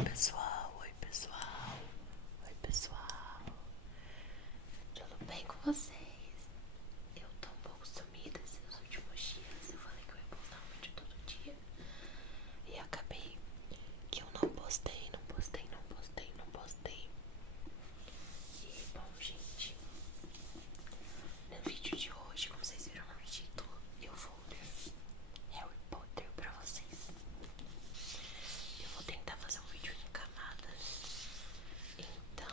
Oi pessoal, oi pessoal, tudo bem com vocês? Eu tô um pouco sumida esses últimos dias, eu falei que eu ia postar um vídeo todo dia e acabei que eu não postei. E bom, gente, no vídeo de hoje, como vocês viram no título, eu vou ler Harry Potter pra vocês. Eu vou tentar fazer um vídeo em camadas. Então,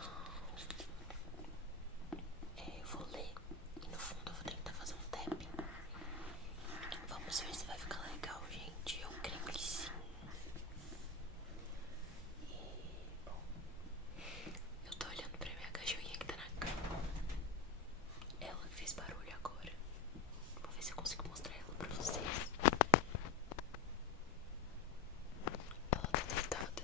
eu vou ler e no fundo eu vou tentar fazer um tapping. Vamos ver se vai ficar legal, gente. Eu creio que sim. E, bom, eu tô olhando pra minha cachorrinha que tá na cama. Ela fez barulho agora. Vou ver se eu consigo mostrar ela pra vocês. Ela tá deitada.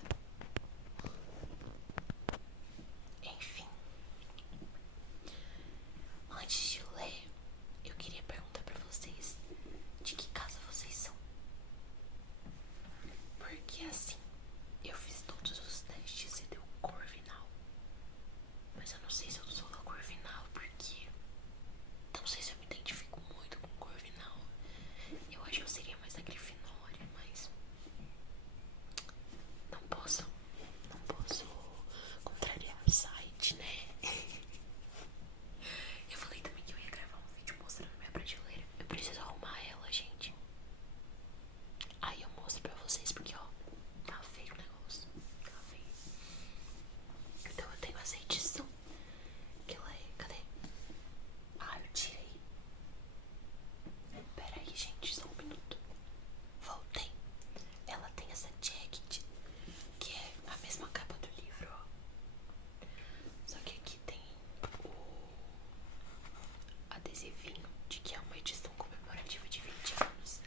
Enfim, antes de ler, eu queria perguntar pra vocês de que casa vocês são. Porque assim, eu fiz todos os testes e deu Corvinal. Mas eu não sei se eu sou da Corvinal porque não sei se eu me identifico muito com Corvinal. Eu acho que eu seria mais da Grifinória, mas não posso contrariar o site, né? Eu falei também que eu ia gravar um vídeo mostrando minha prateleira. Eu preciso arrumar ela, gente. Aí eu mostro pra vocês porque, ó, tá feio o negócio. Tá feio. Então eu tenho essa edição. Que ela é... Cadê? Ah, eu tirei. Pera aí, gente, só um minuto. Voltei. Ela tem essa jacket, que é a mesma capa do livro, ó. Só que aqui tem o adesivinho de que é uma edição comemorativa de 20 anos.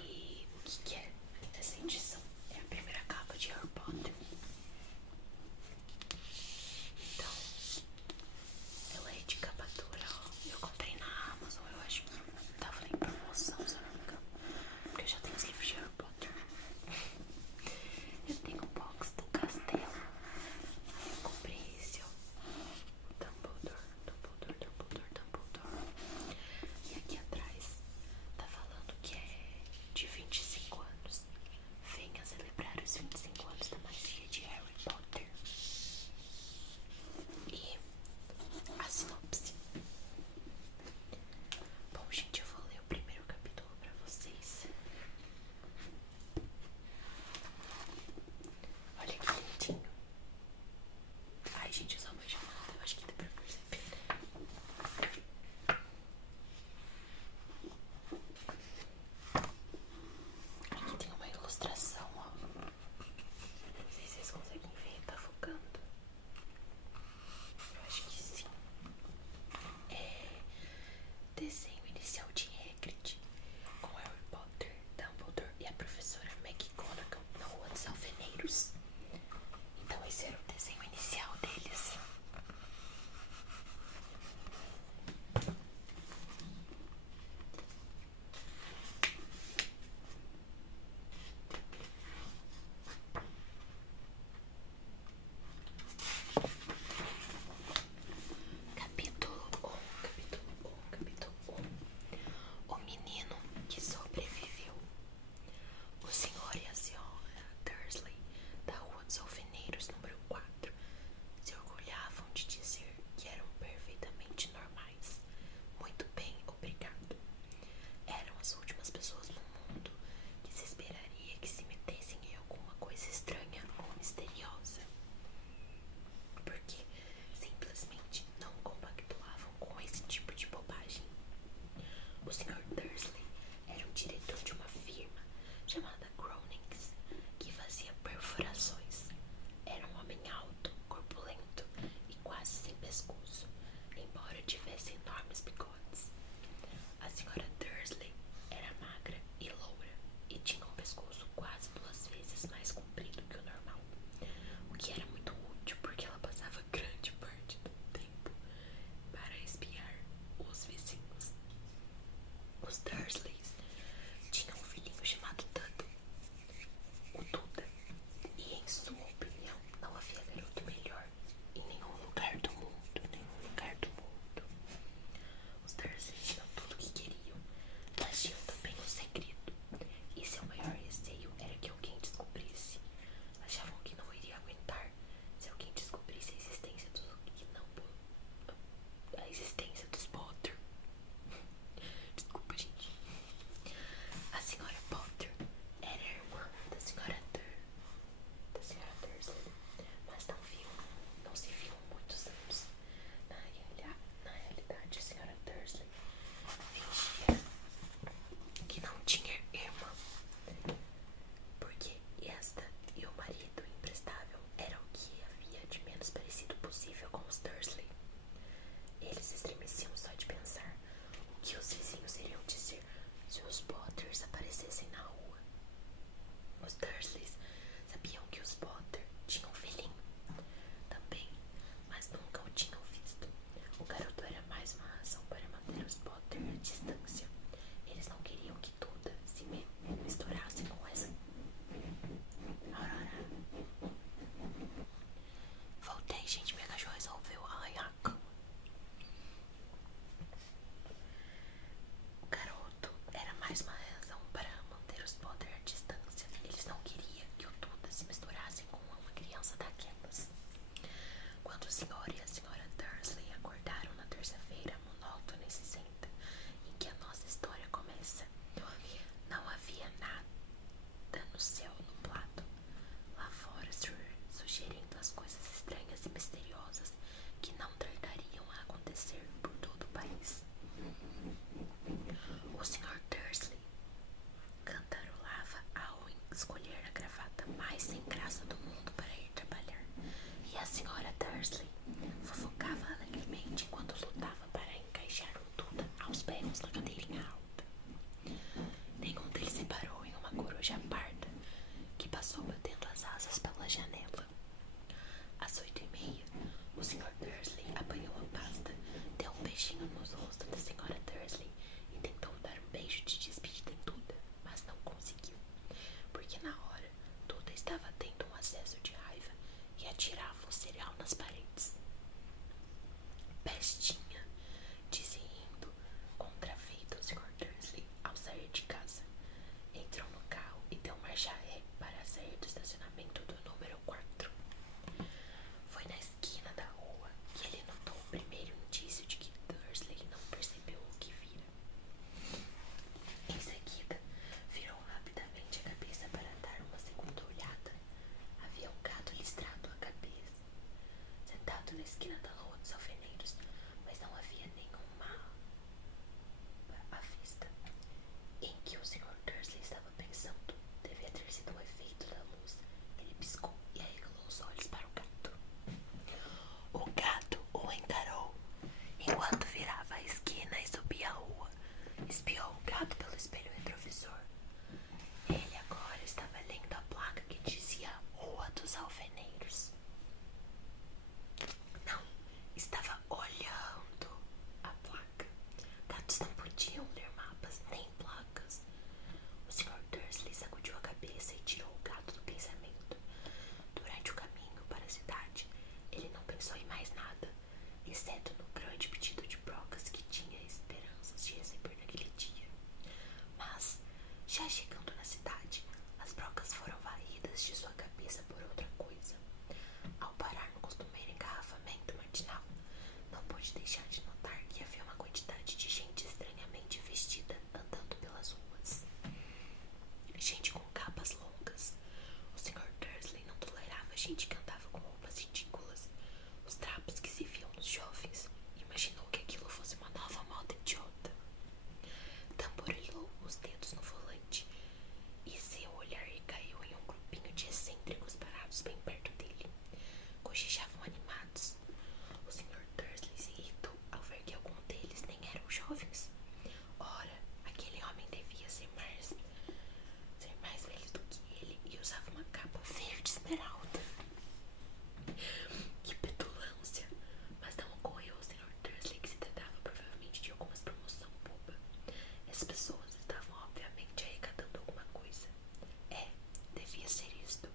E o que é essa edição? É a primeira capa de Harry Potter. Então, ela é de capa dura, ó. Eu comprei na Amazon, eu acho que tava em promoção, se eu não me engano. Porque eu já tenho os livros de Harry Potter. Eu tenho um box do castelo. Aí eu comprei esse, ó. Dumbledore. E aqui atrás tá falando que é de 25 anos. Venha celebrar os 25 anos da magia de Harry Potter. E a sinopse. Bom, gente, eu vou ler o primeiro capítulo pra vocês. Olha que lindinho. Ai, gente, eu sou apaixonada. Eu acho que dá pra perceber. Aqui tem uma ilustração, ó. Não sei se vocês conseguem ver, tá focando. Eu acho que sim. É desenho inicial de Hagrid com Harry Potter, Dumbledore e a professora McGonagall na Rua dos Alfeneiros. Então esse era o desenho inicial deles. Capítulo 1. O menino que sobreviveu. O senhor e a senhora Dursley, da Rua dos Alfeneiros, número 4, se orgulhavam de dizer que eram perfeitamente normais. Muito bem, obrigado. Eram as últimas pessoas no mundo que se esperaria que se metessem em alguma coisa estranha ou misteriosa, porque simplesmente não compactuavam com esse tipo de bobagem. O Sr. Dursley era o diretor de uma firma chamada Groenings, que fazia perfurações. Era um homem alto, corpulento e quase sem pescoço, embora tivesse enormes bigodes. A Sra. Dursley era magra e loura e tinha um pescoço quase 2 vezes mais comprido que o normal, o que era muito útil porque ela passava grande parte do tempo para espiar os vizinhos. Os Dursleys tinham um filhinho chamado Duda, o Duda, e em gravata mais sem graça do mundo para ir trabalhar. E a senhora Dursley fofocava alegremente enquanto lutava para encaixar o Duda aos berros na cadeirinha alta. Nenhum deles se parou em uma coruja parda que passou batendo as asas pela janela. Às 8h30, o Sr. Dursley apanhou a pasta, deu um beijinho no rosto da Sra. Dursley e tentou dar um beijo de despedida em Duda, mas não conseguiu, porque na hora Duda estava tendo um acesso de raiva e atirava o cereal nas paredes. Pestinha, disse rindo contrafeito o Sr. Dursley ao sair de casa. Entrou no carro e deu marcha ré para sair do estacionamento do número 4. Foi na esquina da rua que ele notou o primeiro indício de que Dursley não percebeu o que vira. Em seguida, virou rapidamente a cabeça para dar uma segunda olhada. Havia um gato listrado à cabeça, sentado na esquina da rua dos alfeneiros, mas não havia nenhuma à vista. Em que o Sr. Dursley estava pensando devia ter sido o efeito da luz. Ele piscou e arregalou os olhos para o gato. O gato o encarou enquanto virava a esquina e subia a rua. Espiou o gato pelo espelho retrovisor. Ele agora estava lendo a placa que dizia Rua dos Alfeneiros. Não, estava olhando a placa. Gatos não podiam ler mapas nem placas. O Sr. Dursley sacudiu a cabeça e tirou o gato do pensamento. Durante o caminho para a cidade, ele não pensou em mais nada, exceto no grande pedido de brocas que tinha esperanças de receber naquele dia. Mas, já chegando na cidade, as brocas foram varridas de sua cabeça por outra coisa. Ao parar no costumeiro engarrafamento matinal, não pôde deixar de notar que havia uma quantidade de gente estranhamente vestida andando pelas ruas. Gente com capas longas. O Sr. Dursley não tolerava gente que andava com roupas ridículas. Os trapos que se viam nos jovens. Imaginou que aquilo fosse uma nova moda idiota. Tamborilou os dedos no volante e seu olhar recaiu em um grupinho de excêntricos parados bem perto dele. Cochichavam animados. O Sr. Dursley se irritou ao ver que alguns deles nem eram jovens. Ora, aquele homem devia ser mais velho do que ele e usava uma capa verde esmeralda. Que petulância! Mas não ocorreu ao Sr. Dursley que se tratava provavelmente de alguma promoção boba. As pessoas estavam obviamente arrecadando alguma coisa. Devia ser isto.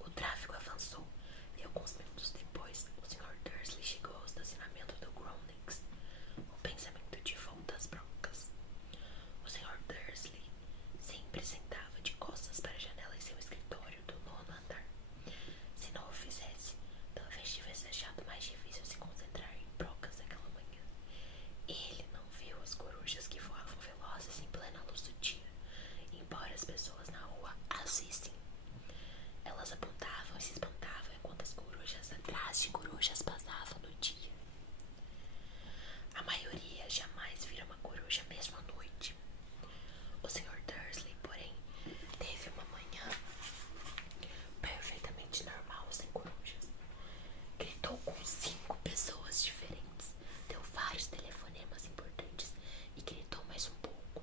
O tráfego avançou e alguns minutos depois o Sr. Dursley chegou ao estacionamento do Groundlings. O pensamento de volta às broncas. O Sr. Dursley sempre sentava de costas para a janela em seu escritório do 9º andar. Se não o fizesse, talvez tivesse achado mais difícil se concentrar em brocas aquela manhã. Ele não viu as corujas que voavam velozes em plena luz do dia, embora as pessoas na rua as vissem. Elas apontavam e se espantavam enquanto as corujas atrás de corujas passavam no dia. A maioria jamais vira uma coruja mesmo à noite. O Sr. Dursley, porém, teve uma manhã perfeitamente normal sem corujas. Gritou com 5 pessoas diferentes, deu vários telefonemas importantes e gritou mais um pouco.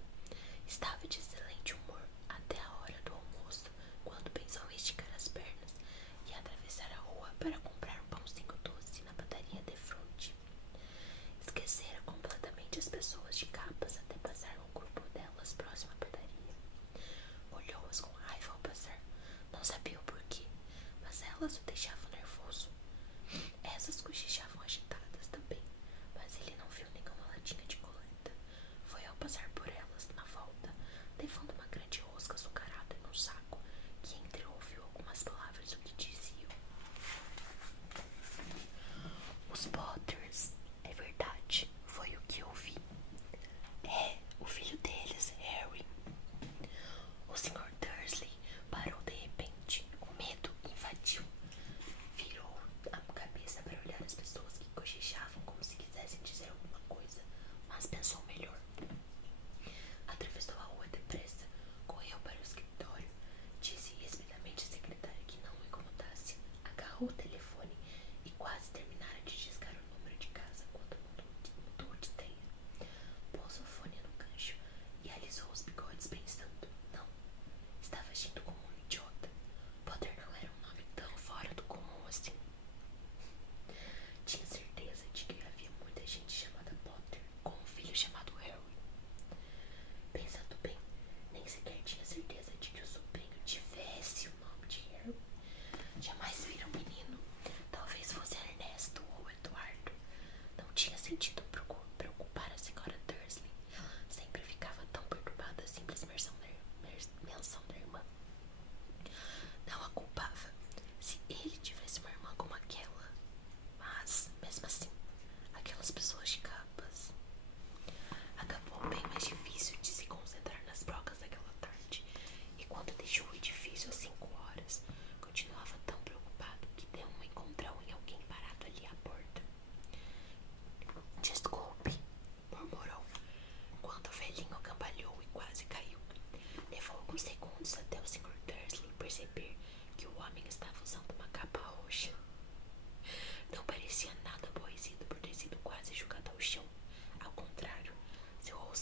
Estava de excelente humor até a hora do almoço, quando pensou em esticar as pernas e atravessar a rua para comprar um pãozinho doce na padaria de Fruit. Esquecera completamente as pessoas de capas até passar um grupo delas próximo à padaria. Olhou-as com raiva ao passar. Não sabia o porquê, mas elas o deixavam nervoso. Essas cochichavam agitadas também, mas ele não viu nenhuma latinha de coleta. Foi ao passar por elas na volta, levando uma grande rosca açucarada num saco, que entreouviu algumas palavras do que diziam. Os Potters, é verdade, foi o que ouvi. O filho deles, Harry. O Sr. Dursley parou de repente. O medo invadiu.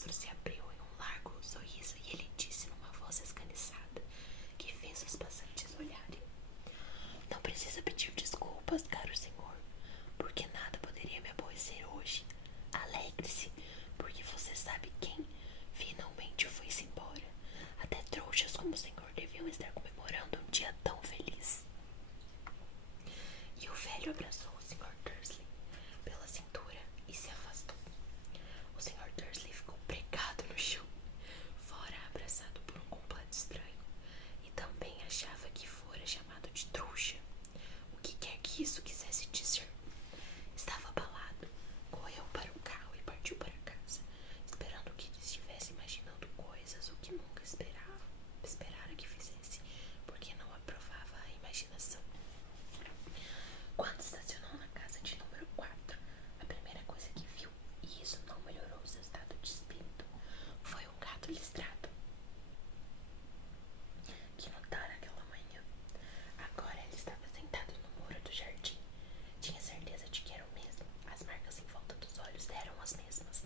rostro se abriu em um largo sorriso e ele disse numa voz esganiçada que fez os passantes olharem: Não precisa pedir desculpas, caro senhor, porque nada poderia me aborrecer hoje. Alegre-se, porque você sabe quem finalmente foi-se embora. Até trouxas como o senhor deviam estar comemorando um dia tão feliz. E o velho abraçou o Sr. Dursley pela cintura e se afastou. O Sr. Dursley ficou pregado no chão, fora abraçado por um completo estranho, e também achava que fora chamado de trouxa, o que quer que isso quisesse dizer. Estava abalado, correu para o carro e partiu para casa, esperando que estivesse imaginando coisas o que nunca esperara que fizesse, porque não aprovava a imaginação. Quando estacionou na casa de número 4, a primeira coisa que viu, e isso não melhorou seu estado de espírito, foi um gato listrado que notara aquela manhã. Agora ele estava sentado no muro do jardim. Tinha certeza de que era o mesmo. As marcas em volta dos olhos eram as mesmas.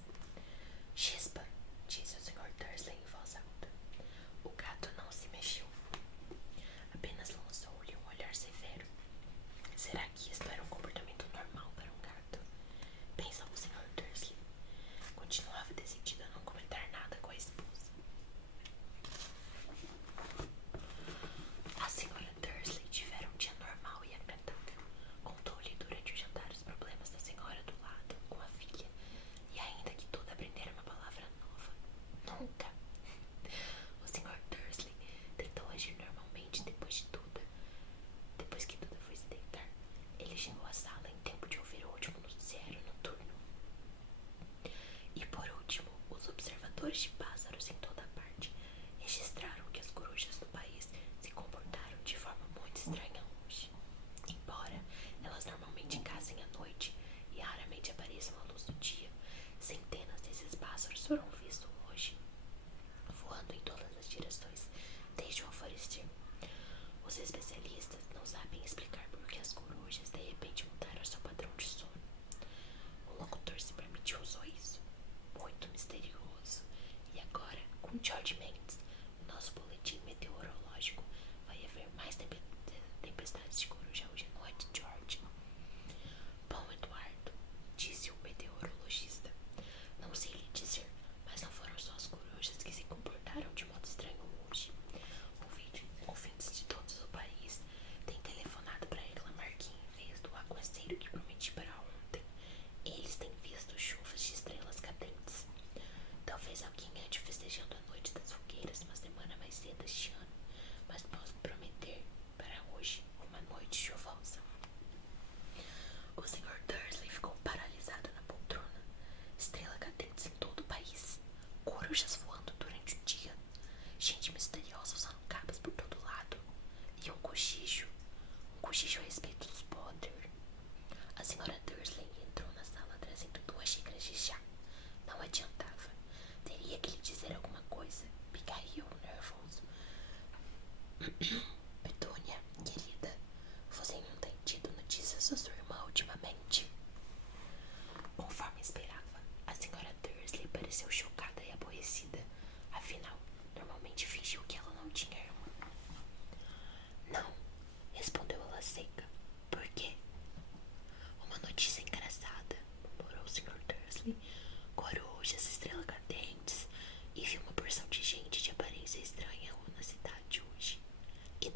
Chispa, disse o Sr. Dursley em voz alta. O gato não se mexeu. Apenas lançou-lhe um olhar severo. Será que isto era um comportamento normal para um gato? Pensou o Sr. Dursley. Continuava decidido a não comentar nada com a esposa. A Sra. Dursley tivera um dia normal e agradável. Contou-lhe durante o jantar os problemas da senhora do lado com a filha, e ainda que toda aprendera uma palavra nova. Nunca! O Sr. Dursley tentou agir normalmente depois que Duda foi se deitar. Ele chegou à sala em tempo de ouvir o último noticiário noturno. E por último, os observadores de pássaros em toda parte registraram que as corujas do país se comportaram de forma muito estranha hoje. Embora elas normalmente caçem à noite e raramente apareçam à luz do dia, centenas desses pássaros foram vistos hoje, voando em todas as direções desde o alvorecer. Os especialistas não sabem explicar por que as corujas de repente mudaram seu padrão de sono. O locutor se permitiu usar isso. Muito misterioso. E agora, com George Mendes, o nosso boletim meteorológico, vai haver mais tempestades de coruja hoje à noite, George. Bom, Eduardo, disse o meteorologista, não sei lhe dizer, mas não foram só as corujas que se comportaram de modo estranho hoje. Ouvintes de todo o país têm telefonado para reclamar que, em vez do aguaceiro que prometi para ontem, eles têm visto chuvas de estrelas cadentes. Talvez alguém ande festejando a noite das fogueiras uma semana mais cedo este ano, mas posso prometer para hoje uma noite chuvosa. O Sr. Dursley ficou paralisado na poltrona. Estrela cadentes em todo o país, corujas voando durante o dia, gente misteriosa usando capas por todo lado, e um cochicho a respeito dos Potter. A Sra. Dursley entrou na sala trazendo 2 xícaras de chá. Não adiantava. Teria que lhe dizer alguma coisa. Picarriou nervoso. Petúnia, querida, você não tem tido notícias da sua irmã ultimamente? Conforme esperava, a Sra. Dursley pareceu chocada e aborrecida. Afinal, normalmente fingiu que ela não tinha irmã. Não, respondeu ela seca. Por quê? Uma notícia engraçada, murmurou o Sr. Dursley. Corujas, estrelas cadentes, e vi uma porção de gente de aparência estranha na cidade hoje. E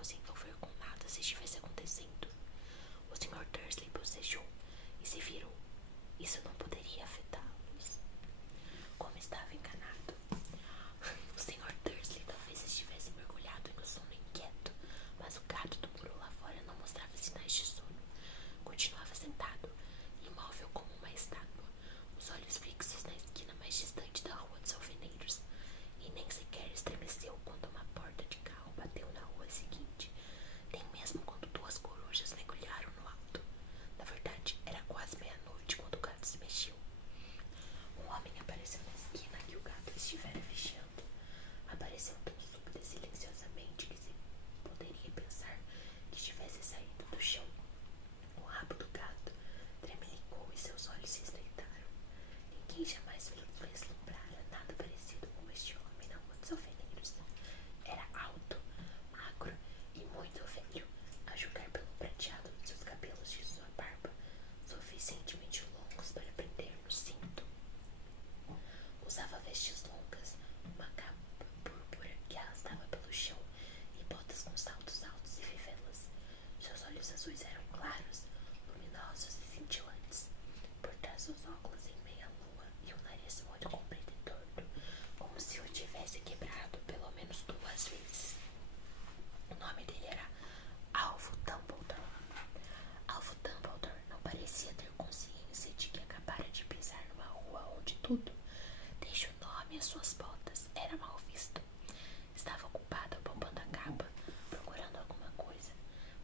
poderiam se envolver com nada se estivesse acontecendo. O Sr. Dursley bocejou e se virou. Isso não poderia afetá-los. Como estava enganado. O Sr. Dursley talvez estivesse mergulhado em um sono inquieto, mas o gato do muro lá fora não mostrava sinais de sono. Continuava sentado, imóvel como uma estátua, os olhos fixos na esquina mais distante da rua dos alfeneiros, e nem sequer estremeceu quando uma porta de carro bateu na rua seguinte, nem mesmo quando duas corujas mergulharam no alto. Na verdade, era quase meia-noite quando o gato se mexeu. Um homem apareceu na esquina que o gato estivera vigiando. Apareceu tão súbita e silenciosamente que se poderia pensar que tivesse saído do chão. O rabo do gato tremelicou e seus olhos se estreitaram. Ninguém jamais vislumbrara nada parecido com este homem na rua dos alfeneiros. Era alto, magro e muito velho, a julgar pelo prateado de seus cabelos e sua barba, suficientemente longos para prender no cinto. Usava vestes longas, uma capa púrpura que arrastava pelo chão e botas com saltos altos e fivelas. Seus olhos azuis eram claros, luminosos e cintilantes. Por trás dos óculos em meia-lua e um nariz muito comprido e torto, como se o tivesse quebrado pelo menos 2 vezes. O nome dele era Alvo Dumbledore. Alvo Dumbledore não parecia ter consciência de que acabara de pisar numa rua onde tudo, desde o nome às suas botas, era mal visto. Estava ocupado apalpando a capa, procurando alguma coisa,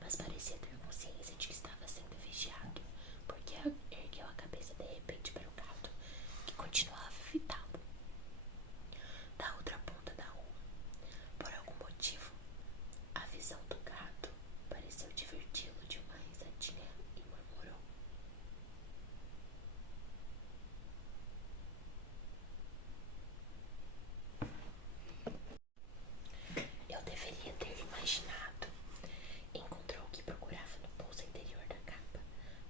mas parecia ter consciência de que estava sendo vigiado, porque ergueu a cabeça de repente para o gato, que continuava a fitá-lo. Da outra ponta da rua, por algum motivo, a visão do gato pareceu diverti-lo de uma risadinha e murmurou: eu deveria ter imaginado. Encontrou o que procurava no bolso interior da capa.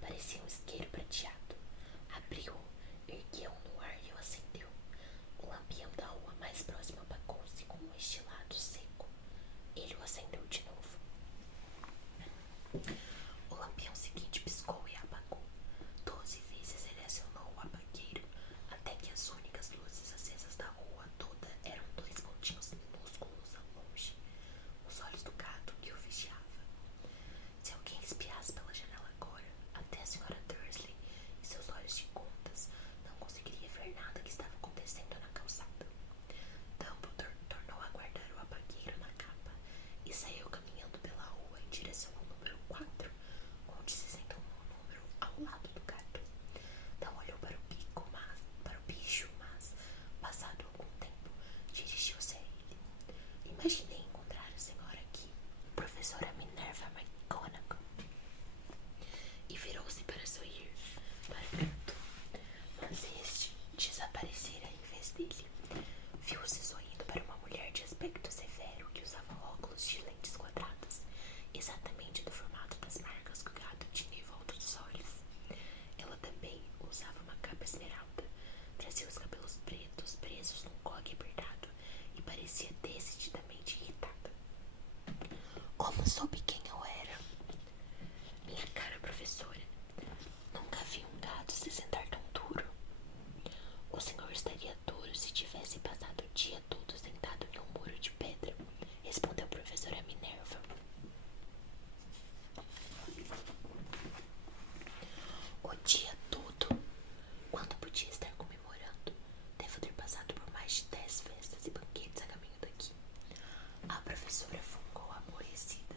Parecia um isqueiro prateado. Abriu-o, ergueu-o no ar e o acendeu. O lampião da rua mais próxima apagou-se com um estilado seco. Ele o acendeu de novo. O lampião seguinte piscou e apagou. 12 vezes ele acionou o apagueiro, até que as únicas luzes acesas da rua toda eram 2 pontinhos minúsculos ao longe, os olhos do gato que o vigiava. Se alguém espiasse pela janela agora, até a senhora Dursley e seus olhos de contas não conseguiria ver nada que estava acontecendo na calçada. Dumbledore tornou a guardar o apagueiro na capa e saiu caminhando pela rua em direção ao número 4, onde se sentou no número ao lado do gato. Não olhou para o bicho, mas, passado algum tempo, dirigiu-se a ele. Imaginei encontrar a senhora aqui, professora Minerva McGonagall. E virou-se para sorrir para o gato, mas este desaparecera em vez dele. Viu-se sorrindo para uma mulher de aspecto severo que usava óculos de lentes quadradas, exatamente do formato das marcas que o gato tinha em volta dos olhos. Ela também usava uma capa esmeralda, trazia os cabelos pretos presos num coque apertado e parecia decididamente irritada. Como soube quem eu era? Minha cara professora, nunca vi um gato se sentar tão duro. O senhor estaria duro se tivesse passado o dia todo sentado em um muro de pedra, respondeu a professora Minerva. O dia todo? Quando podia estar comemorando? Devo ter passado por mais de 10 festas e banquetes a caminho daqui. A professora fungou aborrecida.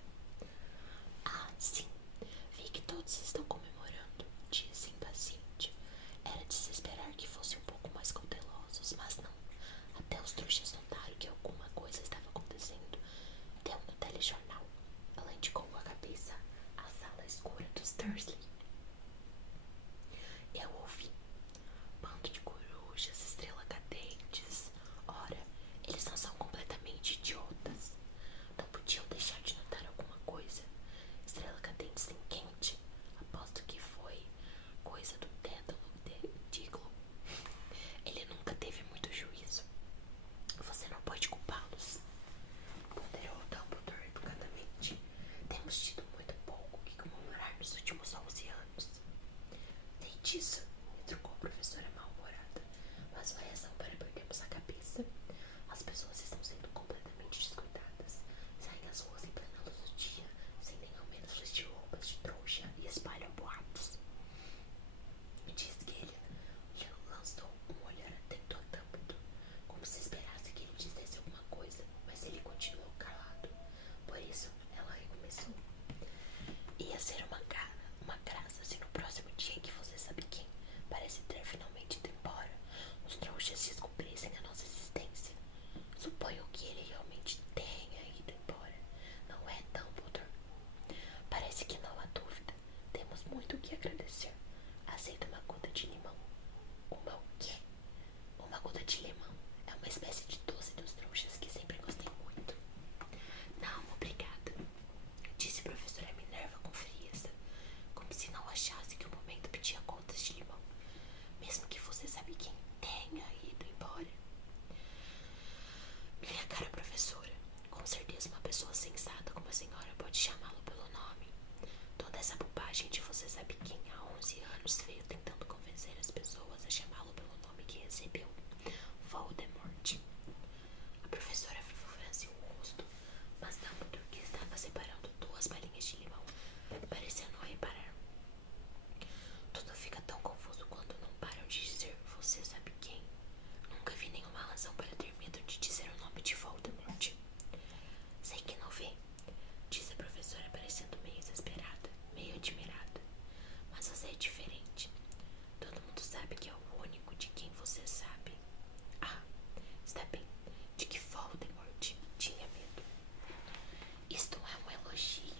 ser uma graça se no próximo dia que você sabe quem parece ter finalmente ido embora, os trouxas descobrissem a nossa existência. Suponho que ele realmente tenha ido embora. Não é, Dumbledore? Parece que não há dúvida. Temos muito o que agradecer. Aceita uma gota de limão. Uma o quê? Uma gota de limão. É uma espécie de doce dos trouxas que sempre gostei muito. Não, obrigada, disse a professora Minerva com frieza, como se não achasse que o momento pedia gotas de limão, mesmo que você sabe quem tenha ido embora. Minha cara professora, com certeza uma pessoa sensata como a senhora pode chamá-lo pelo nome. Toda essa bobagem de você sabe quem há 11 anos veio tentando convencer as pessoas a chamá-lo pelo nome que recebeu, Voldemort. A professora franziu o rosto, mas Dumbledore, que estava separando 2 balinhas de limão, parecia não reparar. Tudo fica tão confuso quando não param de dizer você sabe quem. Nunca vi nenhuma razão para ter medo de dizer o nome de Voldemort. Sei que não vê, disse a professora parecendo meio exasperada, meio admirada. Mas você é diferente. Todo mundo sabe que é o único de quem você sabe. Ah, está bem, de que Voldemort tinha medo. Isto é um elogio,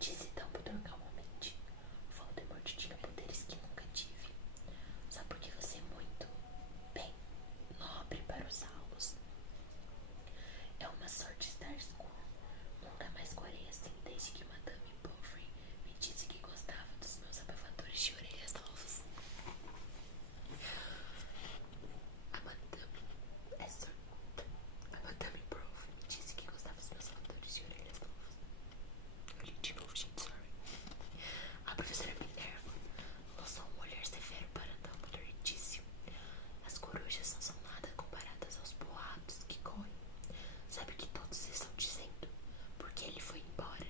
disse Dumbledore calmamente. Voldemort tinha poderes que nunca tive. Só porque você é muito, bem, nobre para usá-los. É uma sorte estar escuro. Nunca mais corei assim desde que Madame Pomfrey me disse que gostava dos meus abafadores de orelhas novos. A Madame Pomfrey disse que gostava dos meus abafadores de orelhas novos. Eu li de novo, gente, sorry. A professora Minerva lançou um olhar severo para Dumbledore e disse: as corujas não são nada comparadas aos boatos que correm. Sabe o que todos estão dizendo? Porque ele foi embora.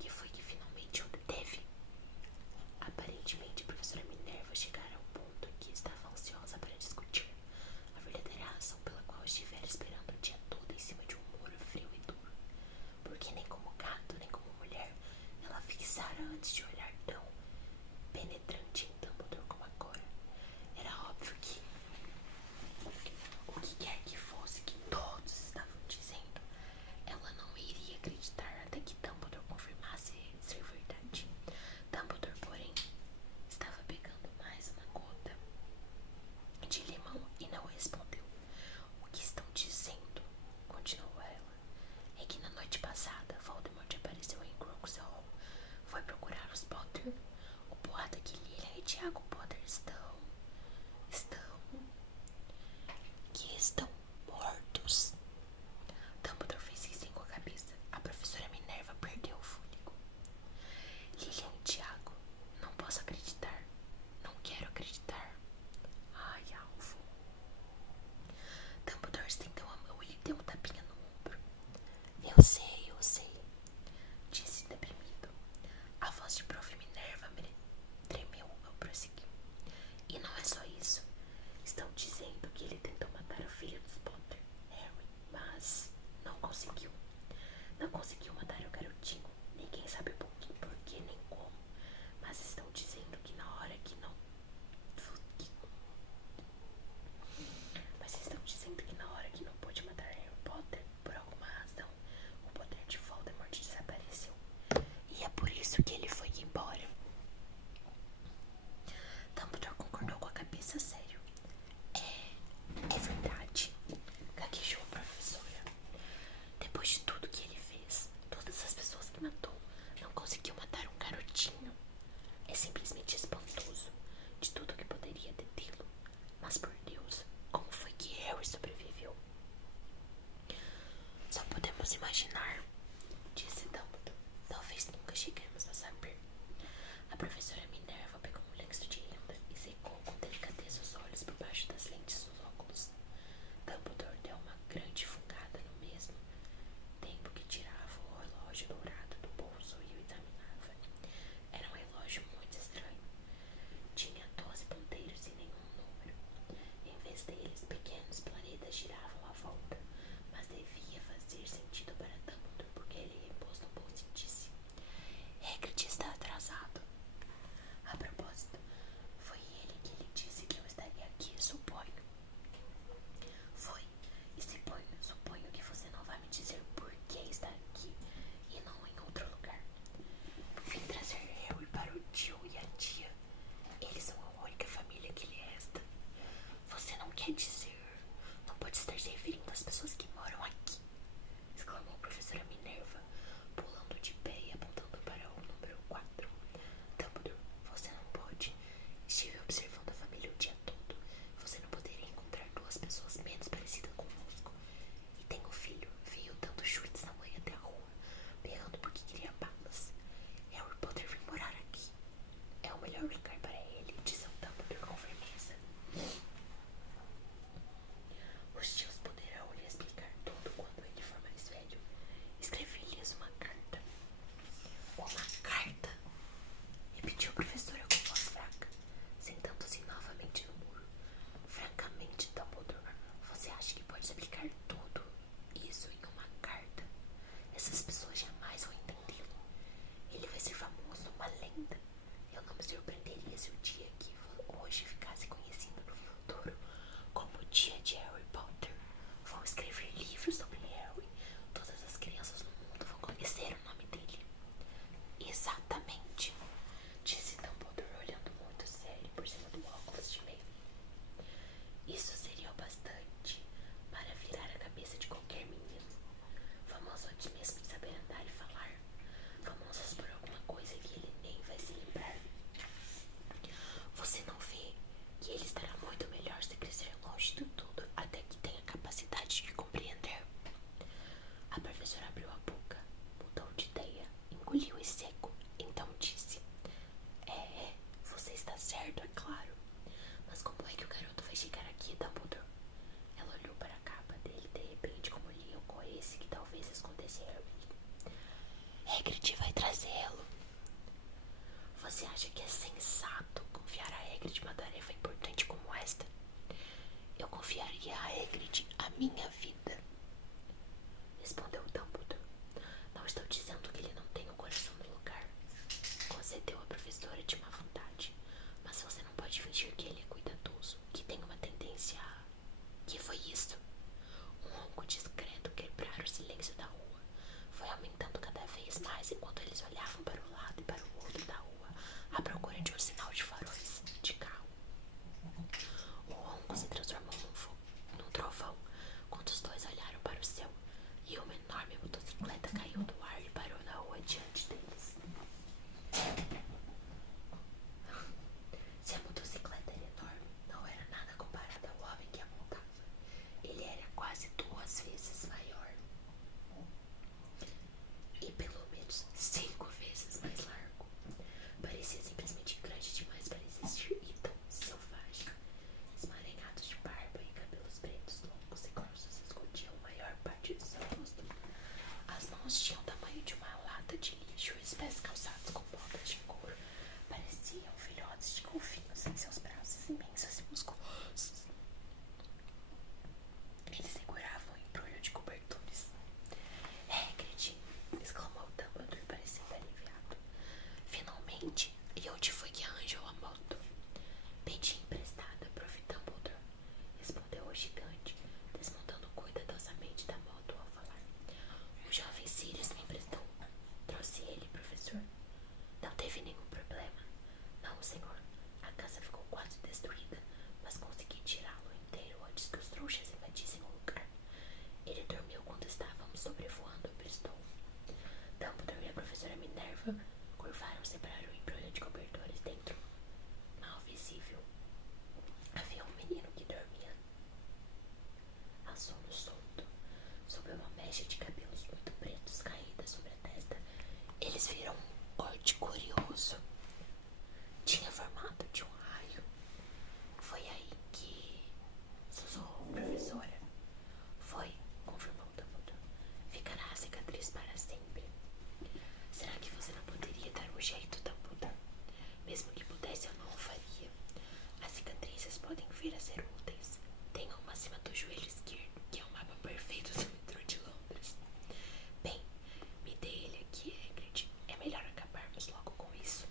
Que foi que finalmente o deteve? Aparentemente, a professora Minerva chegara ao ponto em que estava ansiosa para discutir a verdadeira razão pela qual estivera esperando o dia todo em cima de um muro frio e duro. Porque nem como gato, nem como mulher, ela fixara antes de olhar tão penetrante em Dumbledore como agora. Era óbvio que o que quer que fosse que todos estavam dizendo, ela não iria acreditar até que Dumbledore confirmasse ser verdade. Dumbledore, porém, estava pegando mais uma gota de limão e não respondeu. O que estão dizendo, continuou ela, é que na noite passada Voldemort apareceu em Gronks Hall. Foi procurar os Potter. O boato é que Lilian e Tiago Potter estão mortos. Dumbledore fez isso com a cabeça. A professora Minerva perdeu o fôlego. Lilian e Tiago, não posso acreditar. Não quero acreditar. Ai, Alvo. Dumbledore estendeu a mão e lhe deu um tapinha no ombro. Eu sei, disse deprimido. A voz de prof. Minerva tremeu ao prosseguir. E não é só isso. Estão dizendo que ele tentou matar a filha dos Potter, Harry, mas não conseguiu. Não conseguiu matar o garotinho. Ninguém sabe por quê nem como. Mas estão dizendo que na hora que não... Mas estão dizendo que na hora que não pôde matar Harry Potter, por alguma razão, o poder de Voldemort desapareceu. E é por isso que ele foi embora. Dumbledore concordou com a cabeça, sério. É verdade, gaguejou a professora. Depois de tudo que ele fez, todas as pessoas que matou, não conseguiu matar um garotinho. É simplesmente espantoso. De tudo que poderia detê-lo. Mas por Deus, como foi que Harry sobreviveu? Só podemos imaginar, disse Dumbledore. Talvez nunca cheguemos a saber. A professora Minerva pegou um lenço de renda e secou com delicadeza os olhos por baixo das lentes dos óculos. Dumbledore deu uma grande fungada no mesmo tempo que tirava o relógio dourado do bolso e o examinava. Era um relógio muito estranho. Tinha 12 ponteiros e nenhum número. Em vez deles, pequenos planetas giravam à volta, mas devia fazer sentido para Dumbledore porque ele repôs no bolso e disse: Hagrid vai trazê-lo. Você acha que é sensato confiar a Hagrid uma tarefa importante como esta? Eu confiaria a Hagrid a minha vida, respondeu Dumbledore. Não estou dizendo que ele não tem o coração no lugar, concedeu a professora de má vontade, mas você não pode fingir que ele é cuidadoso, que tem uma tendência a... Que foi isso? Um ronco discreto quebrar o silêncio da rua. Foi aumentando cada vez mais enquanto eles olhavam para um lado e para o outro da rua, à procura de um sinal de faróis de carro. O ronco se transformou num trovão quando os dois olharam para o céu e uma enorme motocicleta caiu do ar e parou na rua diante deles. Se a motocicleta era enorme, não era nada comparado ao homem que a montava. Ele era quase 2 vezes maior e pelo menos 5 vezes mais largo. Parecia simplesmente grande demais para existir e tão selvagem. Esmaranhados de barba e cabelos pretos longos e grossos escondiam a maior parte do seu rosto. As mãos tinham o tamanho de uma lata de lixo e os pés calçados com botas de couro pareciam filhotes de golfinhos em seus braços imensos e musculosos. Eles seguravam um embrulho de cobertores. Hagrid! Exclamou Dumbledore, parecendo aliviado. Finalmente, e onde foi que arranjou a moto? Pedi emprestada, Prof. Dumbledore, respondeu o gigante, desmontando cuidadosamente da moto ao falar. O jovem Sirius me emprestou. Trouxe ele, professor. Não teve nenhum problema. Não, senhor. A casa ficou quase destruída, mas consegui tirá-lo inteiro antes que os trouxas invadissem o lugar. Ele dormiu quando estávamos sobrevoando Bristol. Dumbledore e a professora Minerva curvaram-se para o embrulho de cobertores dentro, mal visível. Havia um menino que dormia a sono solto, sob uma mecha de cabelos muito pretos caída sobre a testa. Eles viram um corte curioso. Tinha formato de um raio. Foi aí que... sussurrou a professora. Foi, confirmou Dumbledore. Ficará a cicatriz para sempre. Será que você não poderia dar um jeito, Dumbledore? Mesmo que pudesse, eu não o faria. As cicatrizes podem vir a ser úteis. Tenho uma acima do joelho esquerdo, que é um mapa perfeito do metrô de Londres. Bem, me dê ele aqui, Hagrid. É melhor acabarmos logo com isso.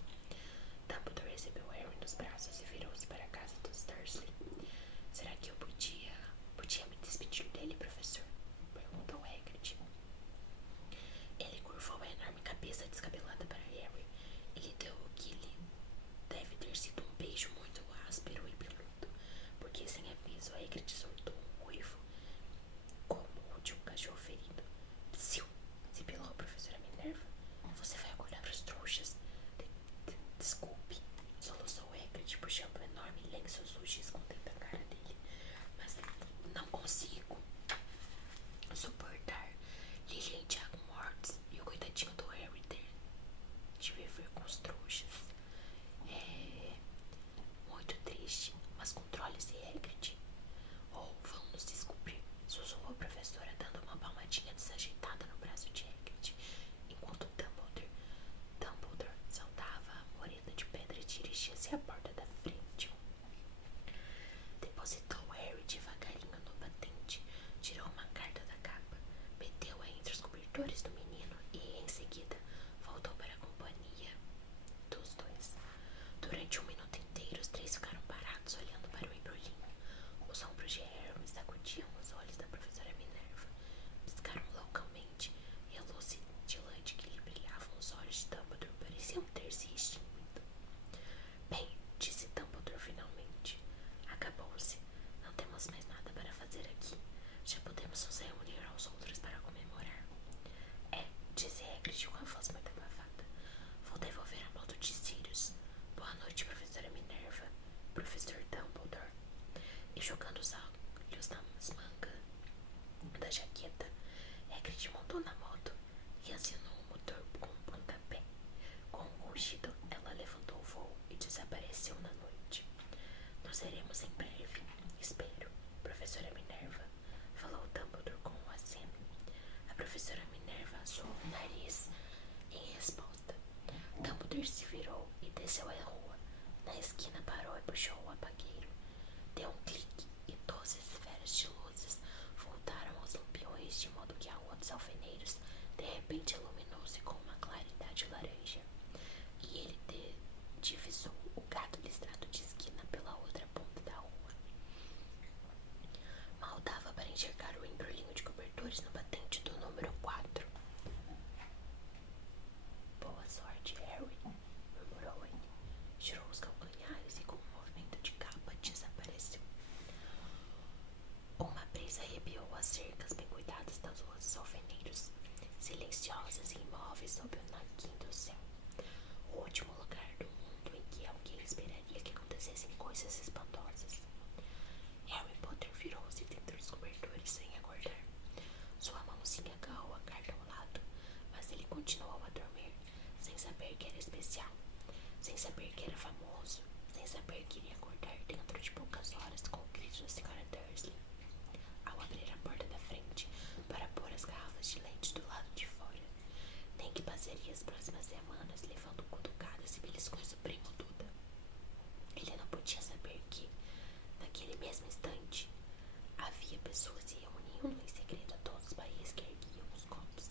Dumbledore recebeu Harry nos braços e virou-se para a casa dos Dursley. Será que eu podia me despedir dele, professor? Perguntou Hagrid. Ele curvou a enorme cabeça descabelada para Harry e lhe deu o que lhe deve ter sido um beijo muito áspero e peludo, porque sem aviso Hagrid soltou um uivo como o de um cachorro ferido. Psiu! Sibelou a professora Minerva. Você vai acordar os trouxas. Desculpe, soluçou Hagrid, puxando um enorme lenço sujo e escondendo a cara dele. Mas não consigo suportar Lily e Tiago mortos e o coitadinho do Harry ter de viver com os trouxas. É muito triste, mas controle-se, Hagrid, ou vão nos descobrir, sussurrou a professora, dando uma palmadinha desajeitada no braço de Hagrid, enquanto Dumbledore saltava a mureta de pedra e dirigia-se à porta da frente. Depositou Harry devagarinho no batente, tirou uma carta da capa, meteu-a entre os cobertores do menino e, em seguida, voltou para a companhia dos dois. Durante 1 minuto inteiro, os três ficaram parados, olhando para o embrulhinho. Os ombros de Harry sacudiam os olhos da professora Minerva, piscaram loucamente, e a luz cintilante que lhe brilhavam os olhos de Dumbledore pareciam ter se extinguido. Bem, disse Dumbledore finalmente. Acabou-se. Não temos mais nada para fazer aqui. Já podemos nos reunir aos outros para comemorar. É, disse Hagrid com a voz muito abafada. Vou devolver a moto de Sirius. Boa noite, professora Minerva. Professor Dumbledore. E jogando os olhos nas mangas da jaqueta, Hagrid montou na moto e acionou o motor com um pontapé. Com um rugido, ela levantou o voo e desapareceu na noite. Nos veremos em breve, espero, professora Minerva, falou Dumbledore com um aceno. A professora Minerva assoou o nariz, apareceu à rua. Na esquina parou e puxou o apagueiro. Deu um clique e 12 esferas de luzes voltaram aos lampiões, de modo que a rua dos alfeneiros de repente iluminou-se com uma claridade laranja. E ele divisou o gato listrado de esquina pela outra ponta da rua. Mal dava para enxergar o embrulhinho de cobertores no batente do número 4. Boa sorte, Harry, murmurou ele. Tirou os calcanhares e, com um movimento de capa, desapareceu. Uma brisa arrepiou as cercas bem cuidadas das ruas dos alfeneiros, silenciosas e imóveis sob o narguim do céu. O último lugar do mundo em que alguém esperaria que acontecessem coisas espantosas. Harry Potter virou-se dentro dos cobertores sem acordar. Sua mãozinha agarrou a carta ao lado, mas ele continuou a dormir, sem saber que era especial, sem saber que era famoso, sem saber que iria acordar dentro de poucas horas com o grito da Sra. Dursley. Ao abrir a porta da frente para pôr as garrafas de leite do lado de fora, nem que passaria as próximas semanas levando cutucadas e beliscões do primo Duda. Ele não podia saber que, naquele mesmo instante, havia pessoas se reunindo em segredo a todos os países que erguiam os copos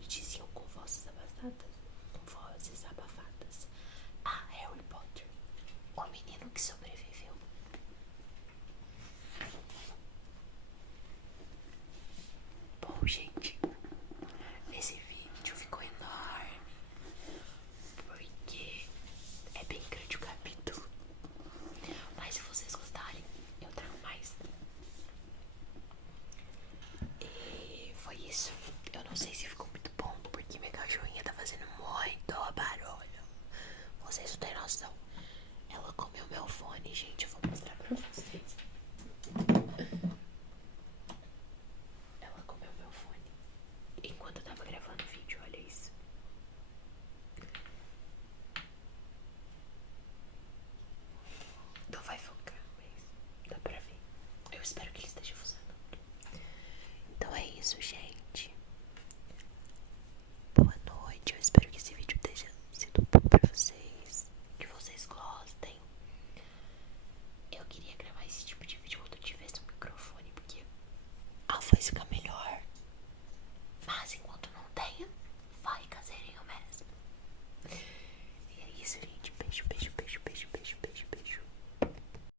e diziam com vozes abafadas: Ah, Harry Potter, o menino que sobreviveu.